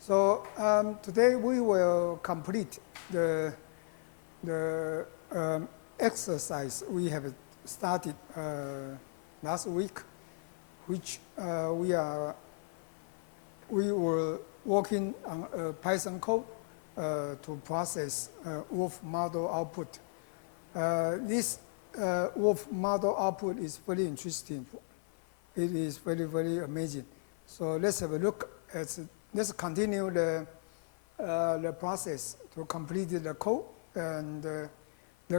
So today we will complete the exercise we have started last week, which we were working on a Python code to process WRF model output. This WRF model output is very interesting. It is very, very amazing. So let's have a look at. Let's continue the process to complete the code, and the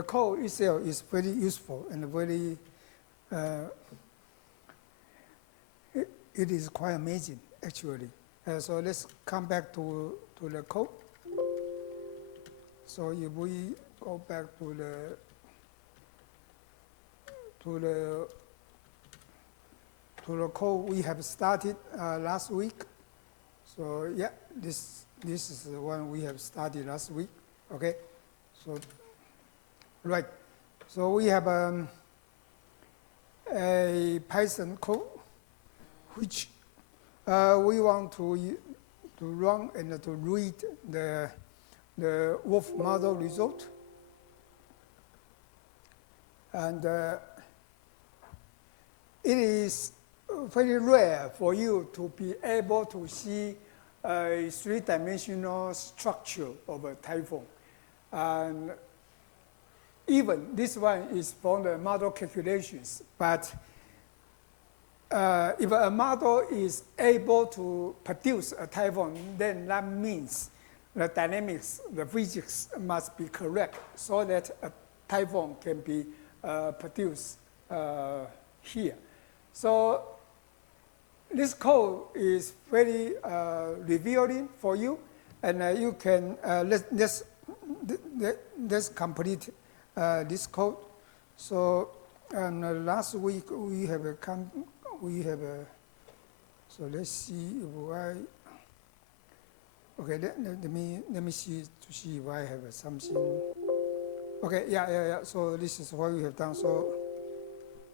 code itself is very useful and very. It is quite amazing, actually. So let's come back to the code. So if we go back to the code we have started last week. So yeah, this is the one we have started last week. Okay, so right. So we have a Python code which we want to run and to read the WRF model result. And it is very rare for you to be able to see a three-dimensional structure of a Typhoon. And even this one is from the model calculations, but if a model is able to produce a Typhoon, then that means the dynamics, the physics must be correct so that a Typhoon can be produced here. So this code is very revealing for you, and you can let's complete this code. So last week we have so let's see if let me see to see if I have something. Okay, yeah. So this is what we have done. So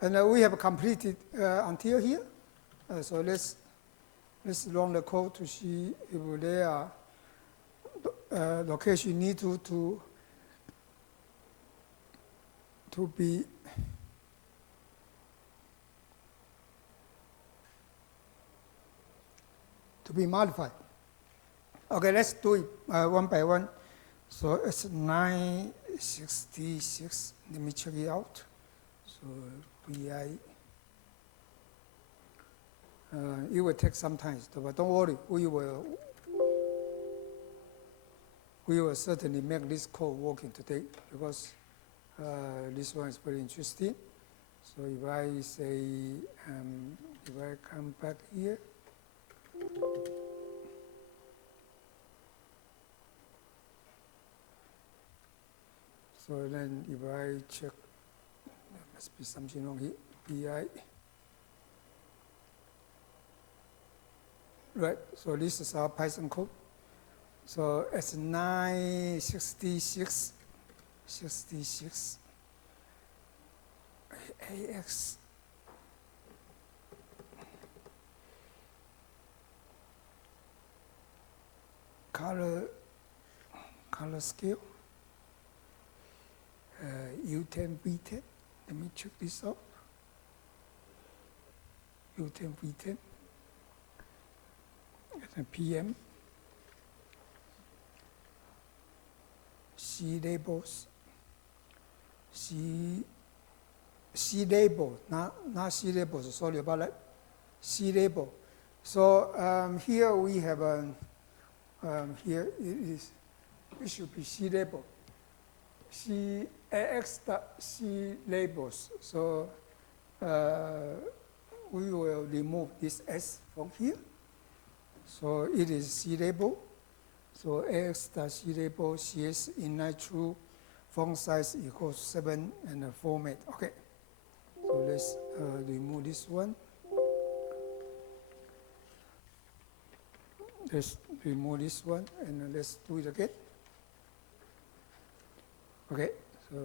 and we have completed until here. So let's run the code to see if there are location need to be modified. Okay, let's do it one by one. So it's 966. Let me check it out. So it will take some time, but don't worry. We will certainly make this code working today because this one is very interesting. So if I say, if I come back here. So then if I check, there must be something wrong here, BI. Right, so this is our Python code. So it's 966, AX. Color scale. U10, V10. Let me check this out. U10, V10. And PM. C labels. C label, not C labels. Sorry about that. C label. So here we have here it should be C label. AX.C labels. So we will remove this S from here. So it is C label. So AX.C label CS inline true font size equals 7 and a format. Okay. So let's remove this one. Let's remove this one and let's do it again. Okay, so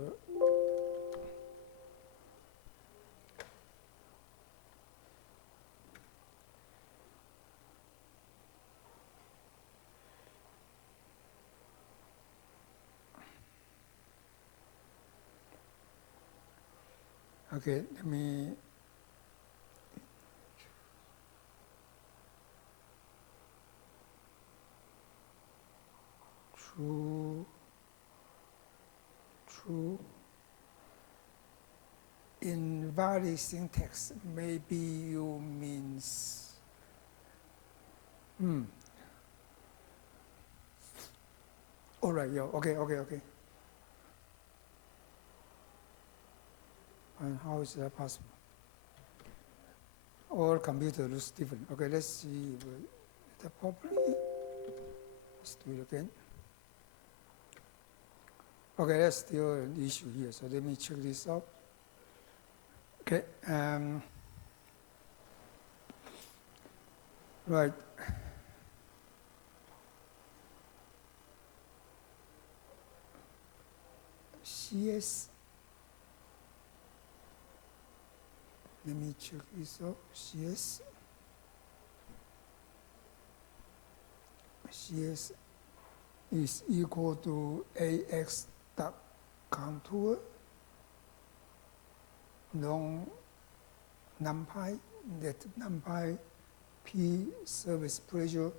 Okay, let me. True. Invalid syntax, maybe you means. All right, yeah, okay. And how is that possible? All computer looks different. Okay, let's see the properly. Let's do it again. Okay, that's still an issue here, so let me check this out. Okay, right. CS. Let me check this out. CS is equal to AX dot contour long numpy, that numpy P surface pressure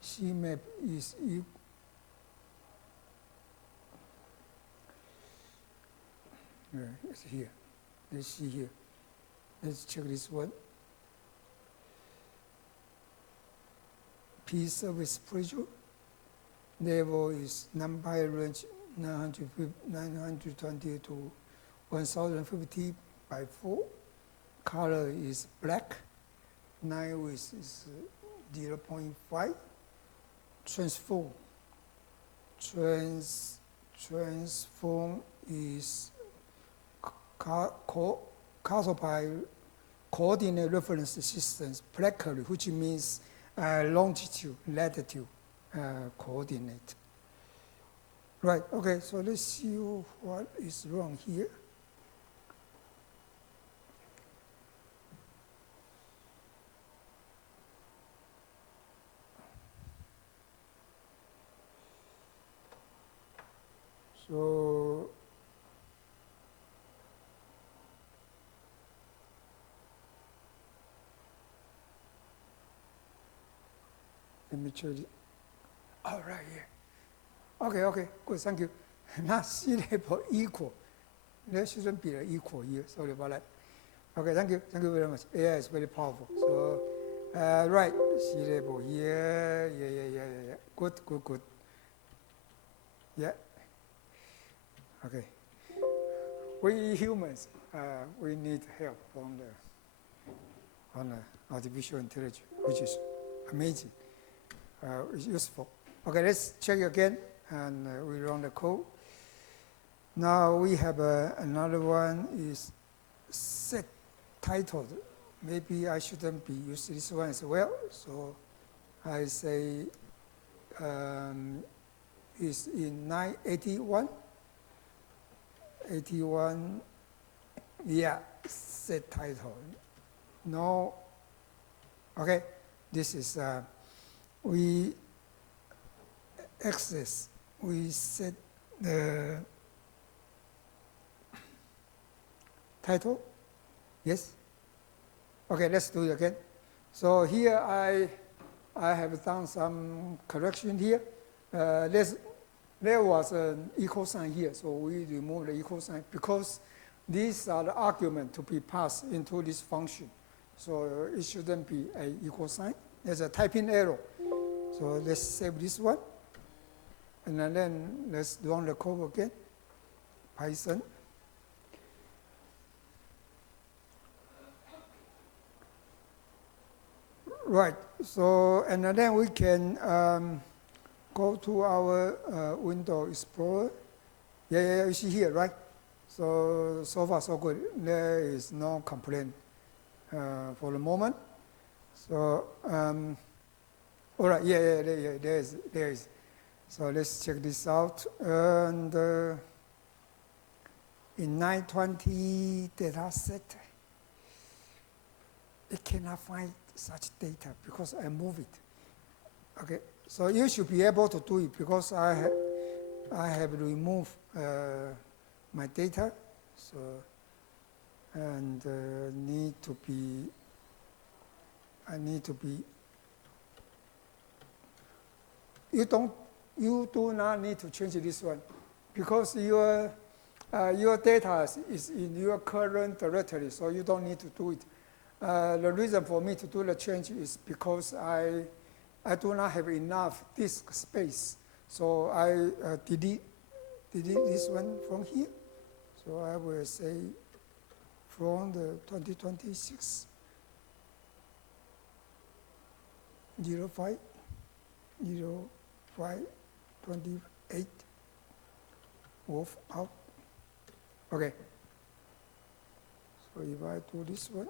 C map is equal. It's here. Let's see here. Let's check this one. P surface pressure level is numpy range 920 to 1050 by 4. Color is black. Line width is 0.5. Transform is caused by coordinate reference systems, practically, which means longitude, latitude coordinate. Right, okay, so let's see what is wrong here. So let me check it. All right, yeah. Okay, good, thank you. Not sea level equal. There shouldn't be an equal here. Sorry about that. Okay, thank you very much. AI is very powerful. So, right, sea level here. Yeah. Good. Yeah. Okay. We humans, we need help from the artificial intelligence, which is amazing. It's useful. Okay, let's check again, and we run the code. Now we have another one is set titled. Maybe I shouldn't be using this one as well. So I say is in 981. 81, yeah, set title. No, okay, this is, we set the title, yes? Okay, let's do it again. So here I have done some correction here. There was an equal sign here, so we remove the equal sign because these are the arguments to be passed into this function. So it shouldn't be an equal sign. There's a typing error. So let's save this one. And then let's run the code again. Python. Right, so, and then we can go to our Windows Explorer. Yeah, you see here, right? So far so good. There is no complaint for the moment. So, all right, there is. So let's check this out. And in 920 data set, it cannot find such data because I move it. Okay, so you should be able to do it because I have removed my data. So and I need to be. You do not need to change this one, because your data is in your current directory, so you don't need to do it. The reason for me to do the change is because I do not have enough disk space, so I delete this one from here. So I will say from the 2026 05 28 wolf out. Okay. So if I do this one,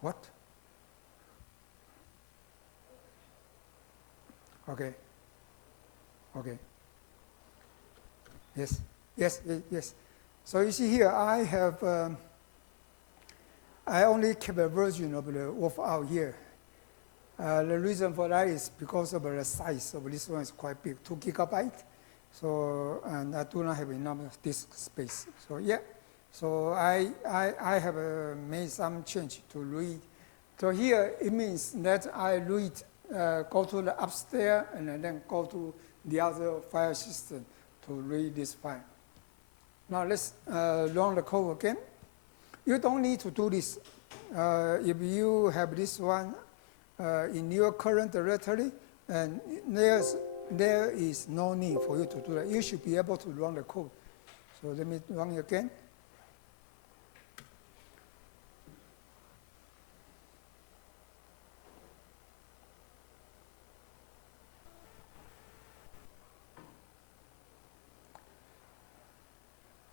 what? Okay. Okay. Yes. Yes. Yes. So you see here, I have. I only kept a version of the wolf out here. The reason for that is because of the size of this one is quite big, 2 GB. So, and I do not have enough disk space. So yeah, so I have made some change to read. So here it means that I read, go to the upstairs and then go to the other file system to read this file. Now let's run the code again. You don't need to do this. If you have this one in your current directory, and there is no need for you to do that. You should be able to run the code. So let me run it again.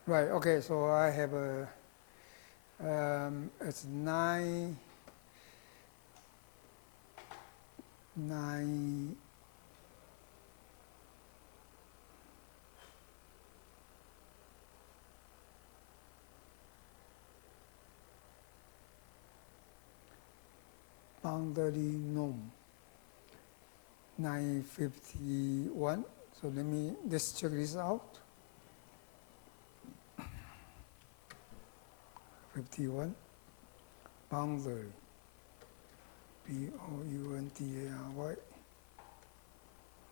Right, okay, so I have it's 9 boundary norm 951. So let's check this out. 51 boundary boundary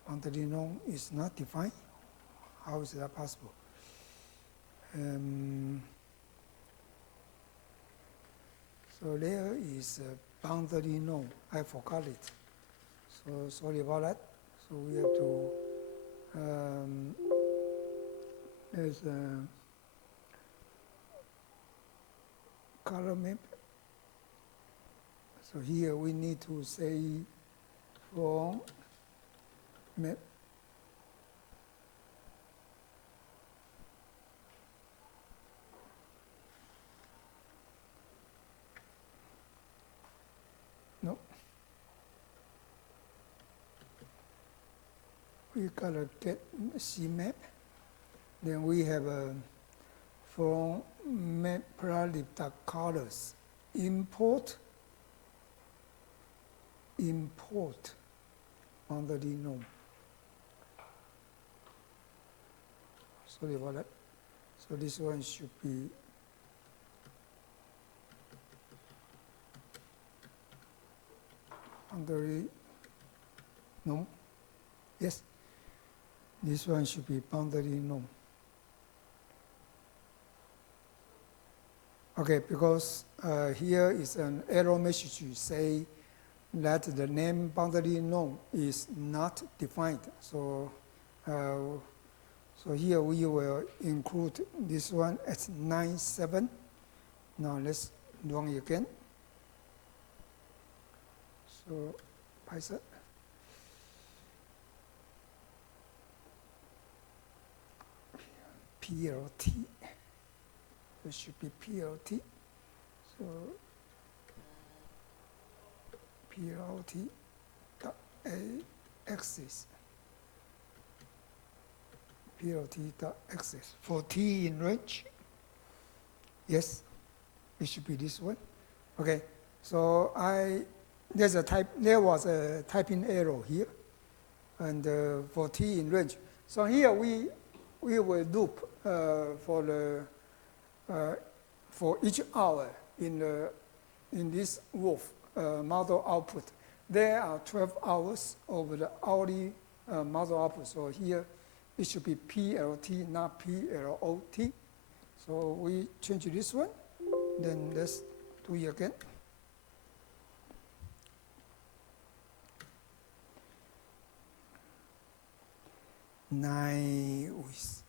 boundary norm is not defined. How is that possible? So there is a boundary norm. I forgot it. So sorry about that. So we have to. There's a color map. So here we need to say from map no. We gotta get C map. Then we have a from map parameter colors import boundary norm. Sorry about that. So this one should be boundary norm. Yes, this one should be boundary norm. Okay, because here is an error message say that the name boundary norm is not defined. So, so here we will include this one as 97. Now let's run it again. So Python. PLT. It should be PLT. So PLT dot access. PLT dot access for T in range. Yes, it should be this one. Okay. So there was a typing error here. and for t in range. So here we will loop for each hour in this WRF model output. There are 12 hours of the hourly model output. So here it should be PLT, not PLOT. So we change this one. Then let's do it again. Nine with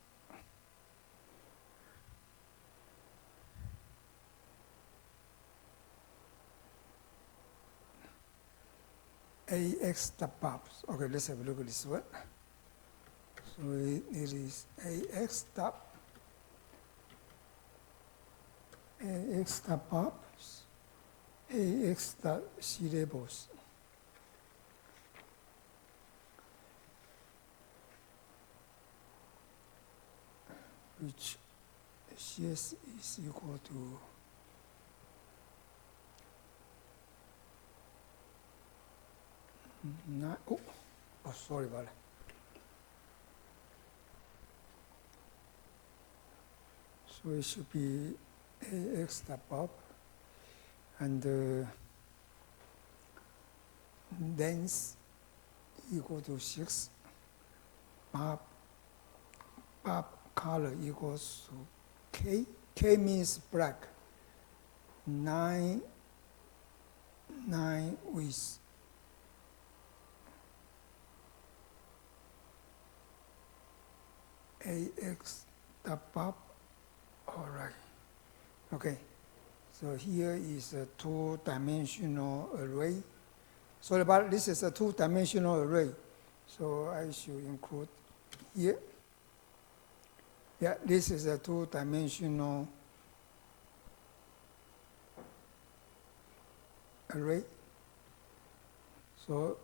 AX step up. Okay, let's have a look at this one. So it is AX step, AX step up, AX step C labels. Which CS is equal to sorry about that. So it should be AX step up and length equal to 6, bob color equals to K. K means black. 9 with AX step up. All right. Okay. So here is a two-dimensional array. Sorry about this is a two-dimensional array. So I should include here. Yeah, this is a two-dimensional array. So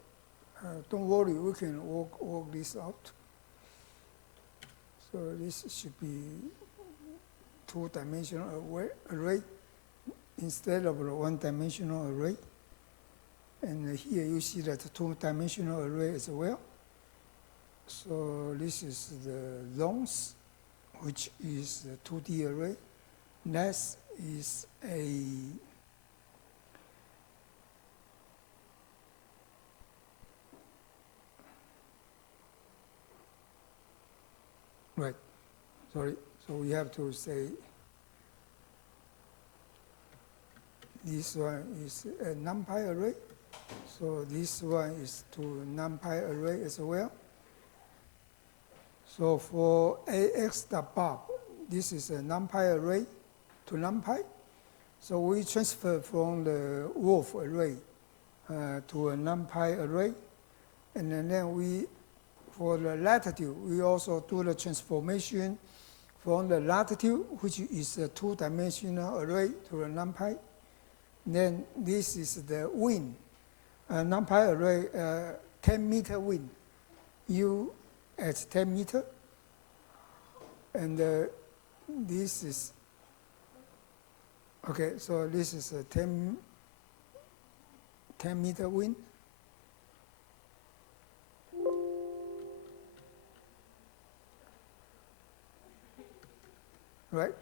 don't worry, we can work this out. So this should be two-dimensional array instead of a one-dimensional array. And here you see that two-dimensional array as well. So this is the length, which is a 2D array. Next is a right. Sorry. So we have to say this one is a NumPy array. So this one is to NumPy array as well. So for AX.bob, this is a NumPy array to NumPy. So we transfer from the WRF array to a NumPy array. And then we, for the latitude, we also do the transformation from the latitude, which is a two-dimensional array, to a NumPy. Then this is the wind. NumPy array, 10-meter wind. U at 10 meter. And this is, okay, so this is a 10-meter wind. Right?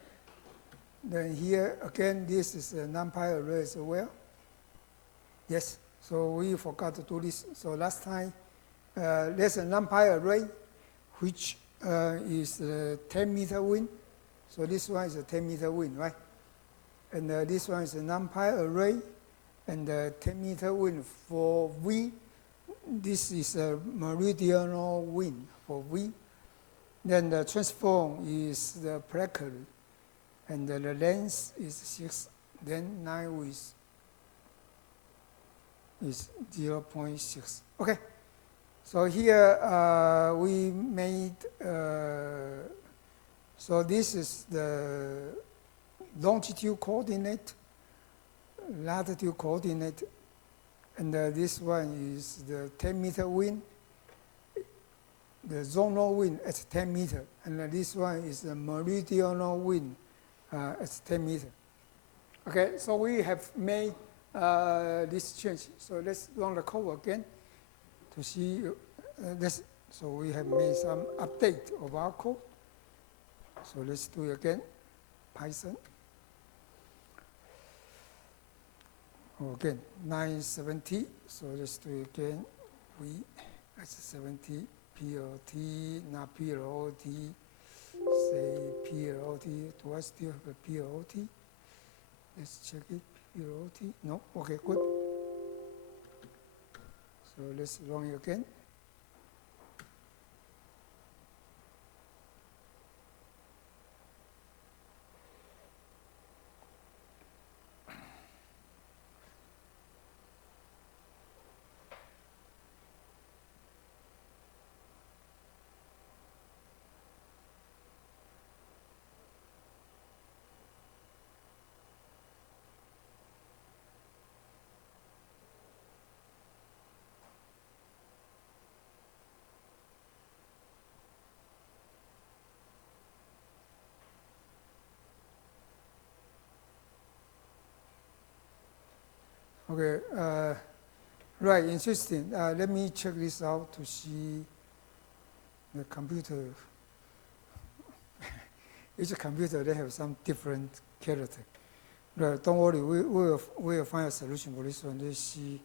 Then here, again, this is a NumPy array as well. Yes, so we forgot to do this. So last time, there's a NumPy array, which is a 10-meter wind. So this one is a 10-meter wind, right? And this one is a NumPy array, and 10-meter wind for V. This is a meridional wind for V. Then the transform is the Plaquemine, and the length is 6. Then 9 with is 0.6. Okay. So here we made, so this is the longitude coordinate, latitude coordinate, and this one is the 10-meter wind, the zonal wind at 10 meter, and this one is the meridional wind at 10 meter. Okay, so we have made this change. So let's run the code again to see So we have made some update of our code. So let's do it again, Python. Again, 970, so let's do it again. We, that's 70, PLT, not PLOT, say PLOT, do I still have a PLOT? Let's check it, PLOT, no, okay, good. So let's run it again. Okay, right, interesting. Let me check this out to see the computer. Each computer, they have some different character. Right, don't worry, we'll find a solution for this one. Let's see,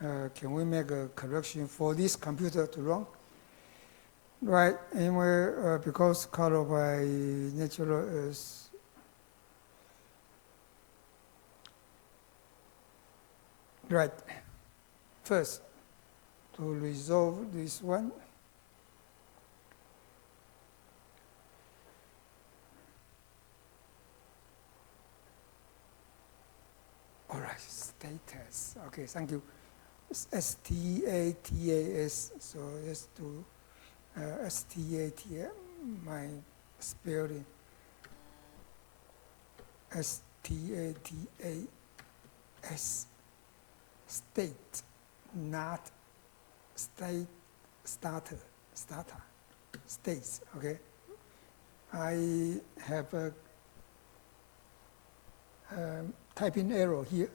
can we make a correction for this computer to run? Right, anyway, because color by natural is right. First, to resolve this one, all right, status. Okay, thank you. S-T-A-T-A-S, so let's do S-T-A-T-A, my spelling. S-T-A-T-A-S. State, not state starter, states, okay? I have a typing error here.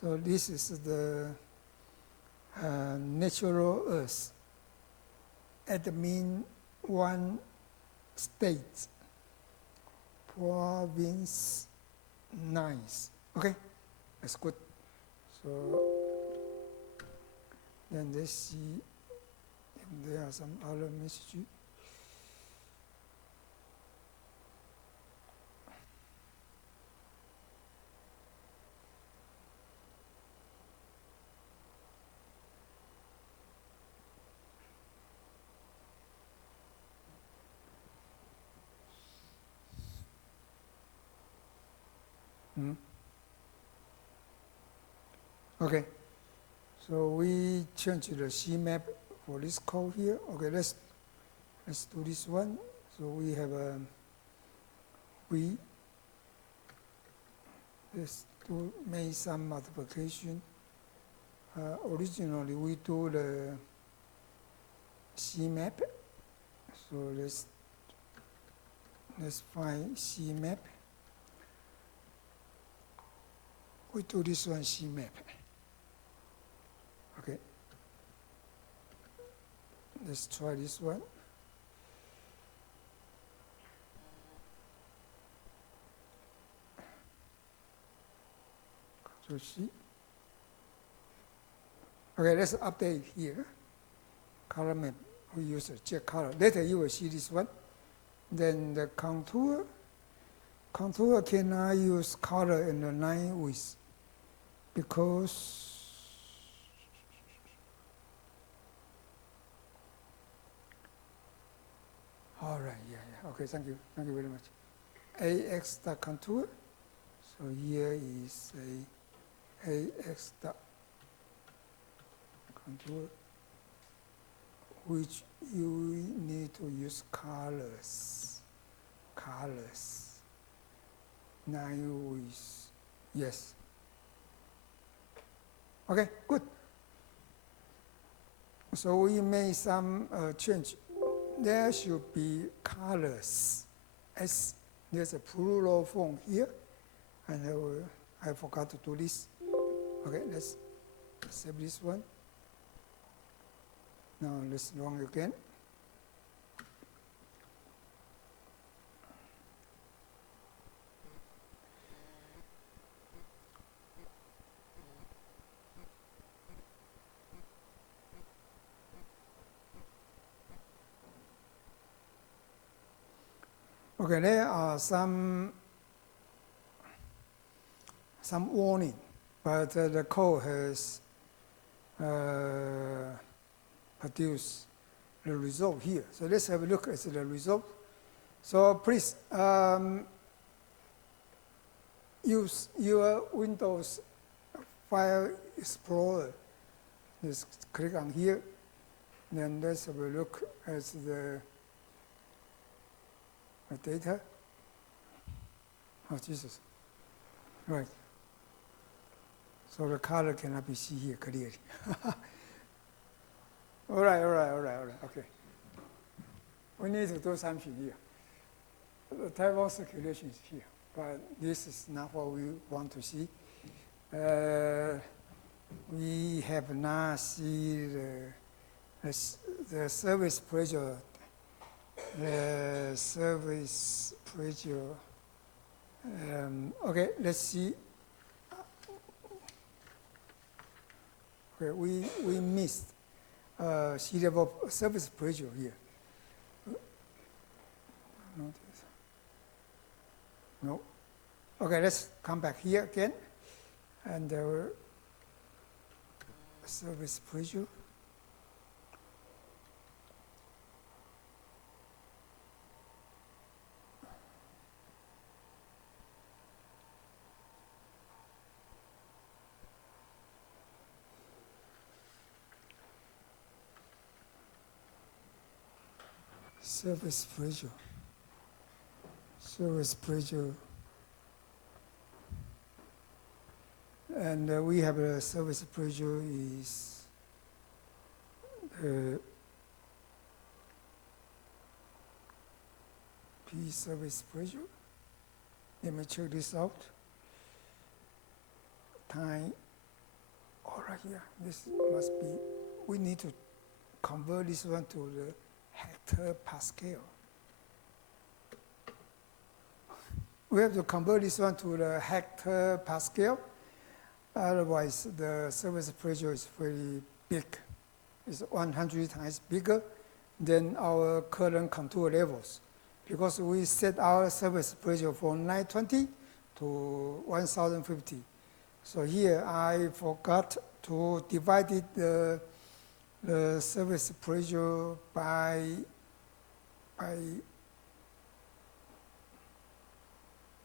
So this is the natural earth, admin 1 state, province 9, okay? That's good. So then let's see if there are some other messages. Okay, so we change the C map for this code here. Okay, let's do this one. So we have a let's make some multiplication. Originally we do the C map. So let's find C map. We do this one C map. Okay. Let's try this one. Control C. Okay, let's update here. Color map. We use a check color. Later you will see this one. Then the contour. Contour cannot use color and the line width because all right, yeah. Okay, thank you very much. AX dot contour. So here is a AX dot contour, which you need to use colors. Line width, yes. Okay, good. So we made some change. There should be colors. S, there's a plural form here, and I forgot to do this. Okay, let's save this one. Now let's run again. Okay, there are some warning, but the code has produced the result here. So let's have a look at the result. So please use your Windows File Explorer. Just click on here. Then let's have a look at the data. Oh, Jesus. Right. So the color cannot be seen here clearly. All right. Okay. We need to do something here. The Typhoon circulation is here, but this is not what we want to see. We have not seen the service pressure. The service pressure. Okay, let's see. Okay, we missed sea level surface pressure here. No. Okay, let's come back here again. And surface pressure. Surface pressure, and we have a surface pressure is P surface pressure. Let me check this out. Time, all right here, this must be, we need to convert this one to the hectopascal. We have to convert this one to the hectopascal. Otherwise, the surface pressure is very big. It's 100 times bigger than our current contour levels, because we set our surface pressure from 920 to 1050. So here I forgot to divide the surface pressure by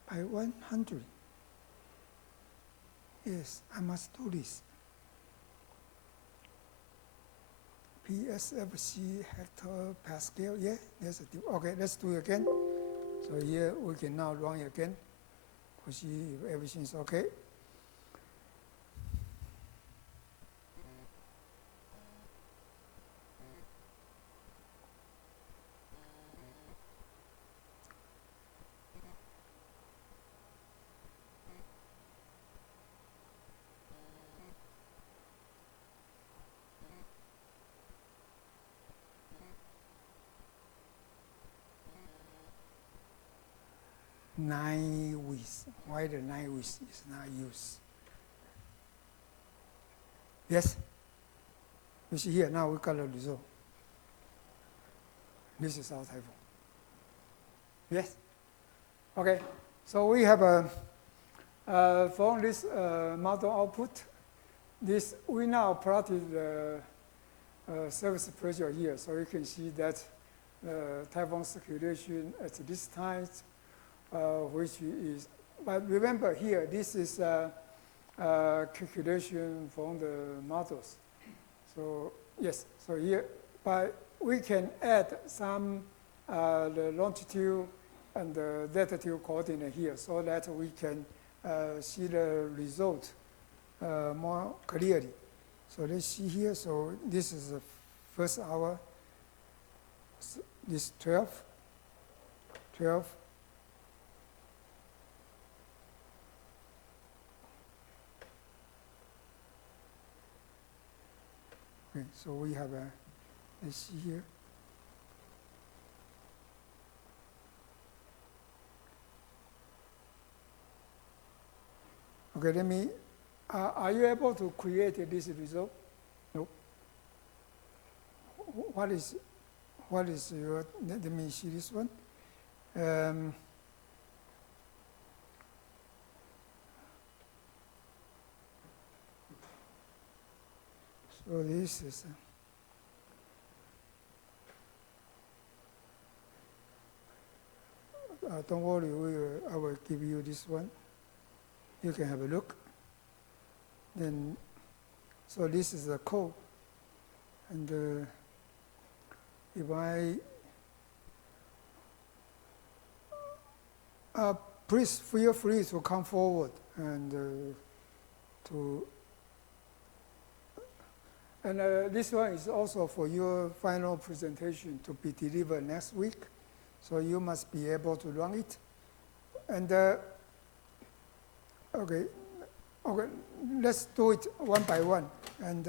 100. Yes, I must do this. PSFC hectopascal. Yeah, that's okay. Let's do it again. So here we can now run it again to see if everything is okay. Nine weeks. Why the 9 weeks is not used? Yes? You see here, now we got a result. This is our typhoon. Yes? Okay, so we have from this model output, we now plotted the surface pressure here, so you can see that typhoon circulation at this time, which is, but remember here, this is calculation from the models. So yes, so here, but we can add some the longitude and the latitude coordinate here, so that we can see the result more clearly. So let's see here. So this is the first hour. This 12. Okay, so we have Let's see here. Okay, let me, are you able to create this result? No. What is your, let me see this one. So this is, don't worry, I will give you this one. You can have a look. Then, so this is the code. And if please feel free to come forward and this one is also for your final presentation to be delivered next week. So you must be able to run it. And okay, let's do it one by one. And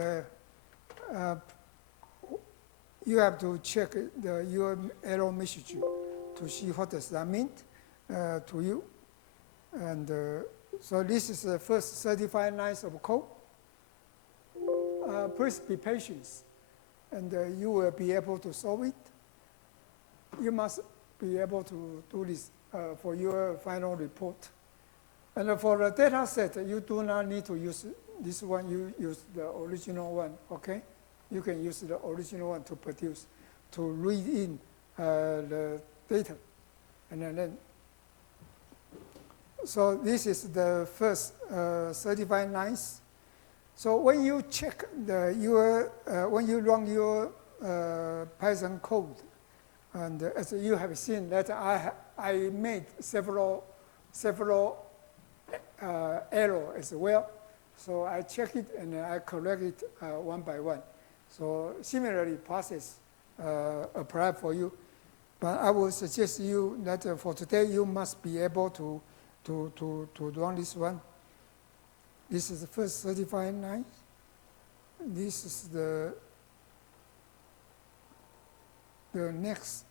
you have to check your error message to see what does that mean to you. And so this is the first 35 lines of code. Please be patient, and you will be able to solve it. You must be able to do this for your final report. And for the data set, you do not need to use this one. You use the original one, okay? You can use the original one to produce, to read in the data. And then, so this is the first 35 lines. So when you check when you run your Python code, and as you have seen that I made several errors as well. So I check it and I correct it one by one. So similarly process apply for you. But I will suggest you that for today you must be able to run this one. This is the first 35 lines. This is the next.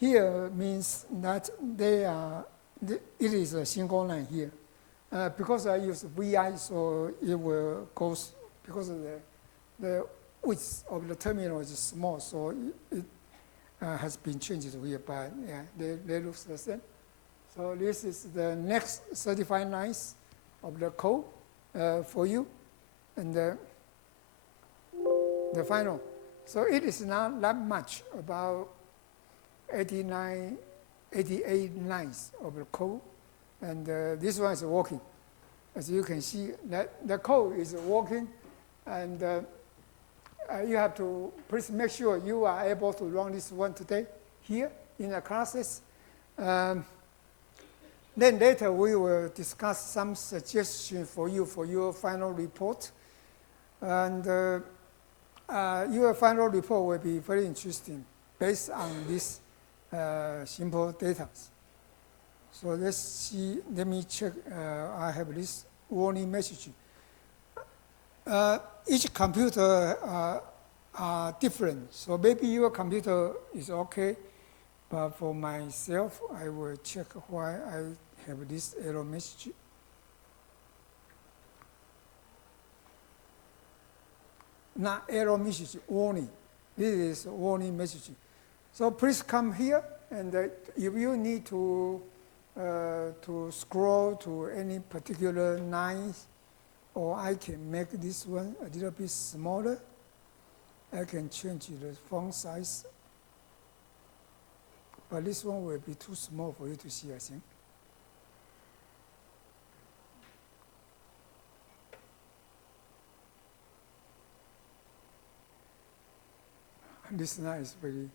Here means that it is a single line here. Because I use VI, so it will go, because of the width of the terminal is small, so it has been changed here, but yeah, they look the same. So this is the next 35 lines of the code for you, and the final. So it is not that much, about 88 lines of the code, and this one is working. As you can see, that the code is working, and you have to please make sure you are able to run this one today here in the classes. Then later we will discuss some suggestions for you for your final report. And your final report will be very interesting based on this simple data. So let's see, let me check, I have this warning message. Each computer are different, so maybe your computer is okay, but for myself, I will check why I have this error message. Not error message, warning. This is a warning message. So please come here, and if you need to scroll to any particular lines, or I can make this one a little bit smaller. I can change the font size. But this one will be too small for you to see, I think. And this now is very,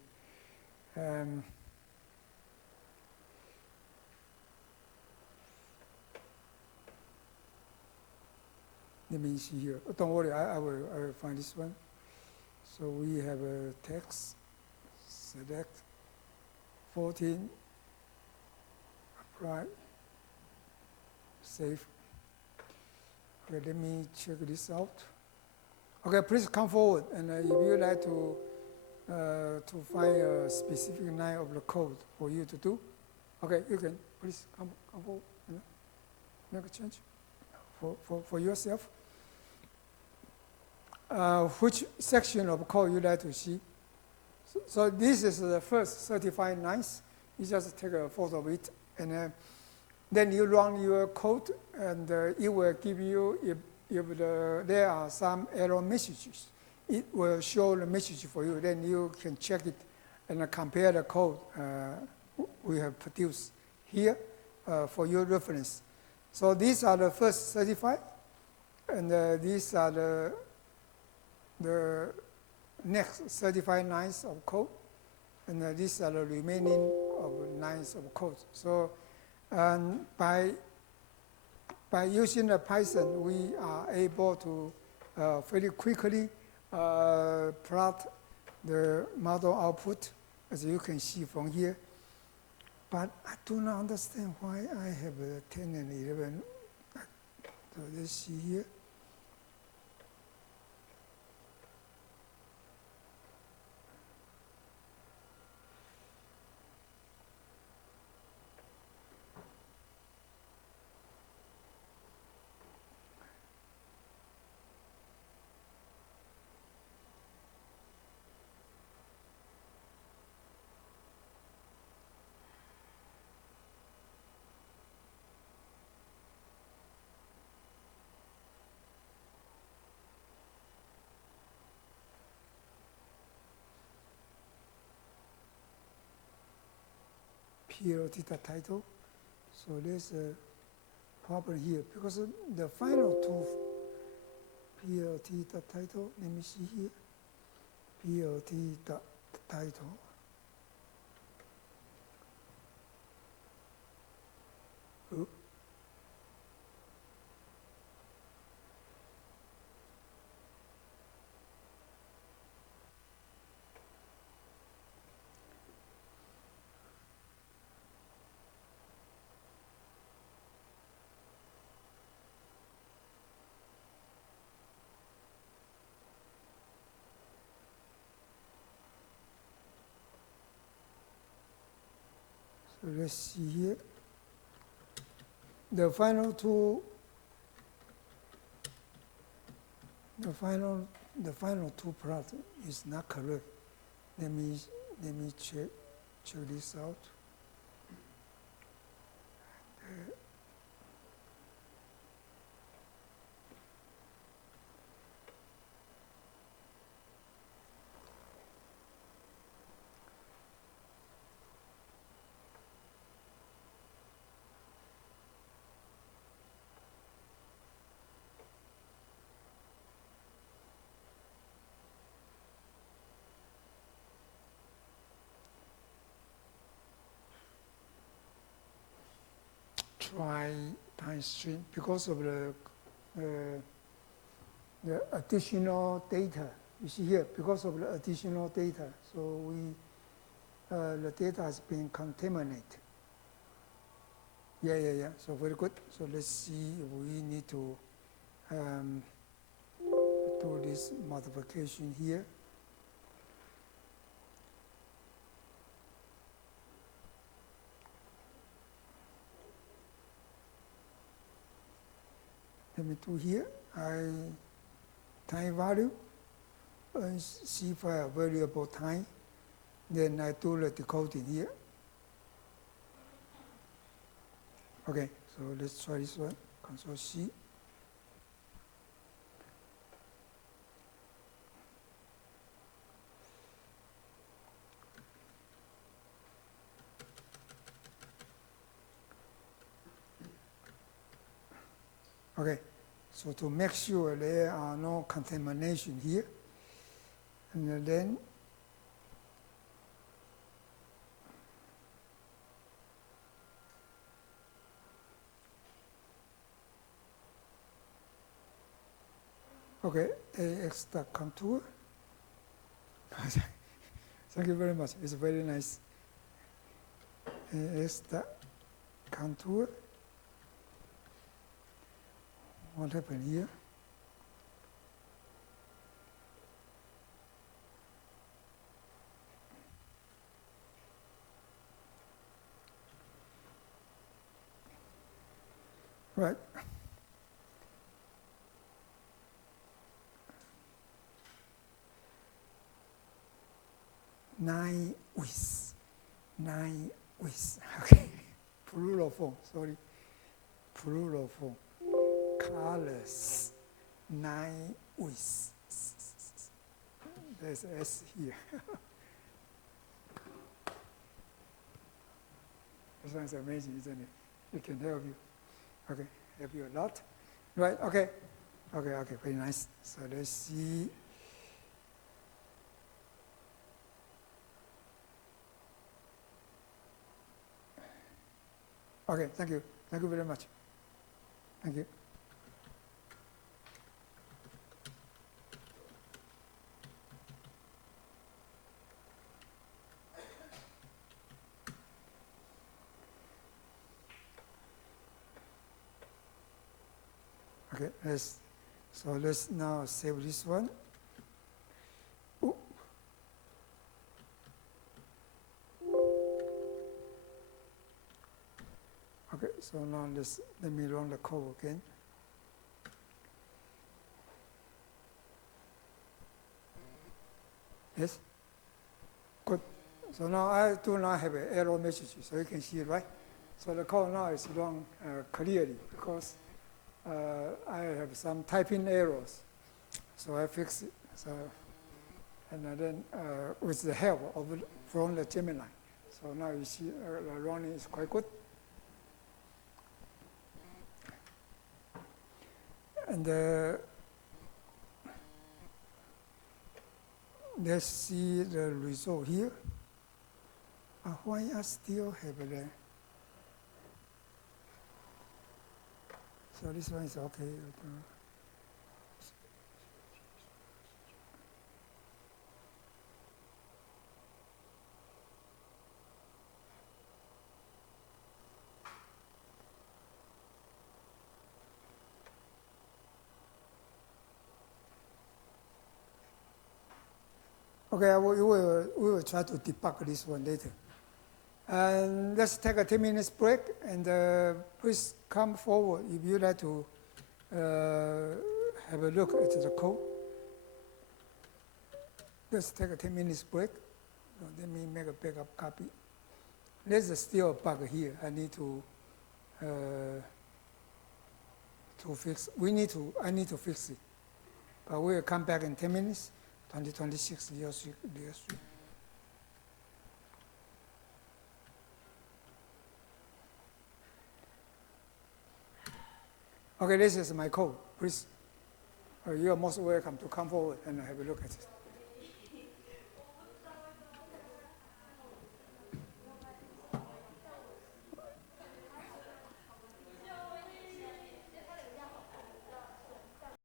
let me see here. Oh, don't worry, I will find this one. So we have a text, select 14, apply, save. Okay, let me check this out. Okay, please come forward, and if you like to find a specific line of the code for you to do, okay, you can please come forward and make a change for yourself. Which section of code you like to see? So this is the first certified lines. You just take a photo of it, and then you run your code, and it will give you, if there are some error messages, it will show the message for you. Then you can check it and compare the code we have produced here for your reference. So these are the first certified, and these are the next certified lines of code, and these are the remaining of lines of code. So by using the Python, we are able to very quickly plot the model output, as you can see from here. But I do not understand why I have 10 and 11. So let's see here. pt3 title. So there's a problem here because the final two pt3 title. Let me see here. pt3 title. Oh. So let's see here. The final two plot is not correct. Let me check this out. Try time string because of the additional data. You see here, because of the additional data, so the data has been contaminated. Yeah. So very good. So let's see if we need to do this modification here. Let me do here. Time value, C file variable time. Then I do the decoding here. Okay, so let's try this one. Control C. Okay, so to make sure there are no contamination here, and then okay, AX contour. Thank you very much. It's very nice. AX contour. What happened here? Right. Nine with. Okay. Plural form, sorry. Plural form. Colors. 9 with. There's S here. This one's amazing, isn't it? It can help you. Okay, help you a lot. Right, okay. Okay, very nice. So let's see. Okay, thank you. Thank you very much. Thank you. Okay, let's now save this one. Ooh. Okay, so now let me run the code again. Yes? Good. So now I do not have an error message, so you can see it, right? So the code now is run clearly because I have some typing errors. So I fix it. So, and then with the help from the Gemini. So now you see the running is quite good. And let's see the result here. Why I still have the... So this one is okay. Okay, we will try to debug this one later. And let's take a 10 minutes break, and please come forward if you'd like to have a look at the code. Let's take a 10 minutes break. Let me make a backup copy. There's still a bug here. I need to fix. I need to fix it. But we'll come back in 10 minutes. 2026 year 3. Okay, this is my code. Please, you are most welcome to come forward and have a look at it.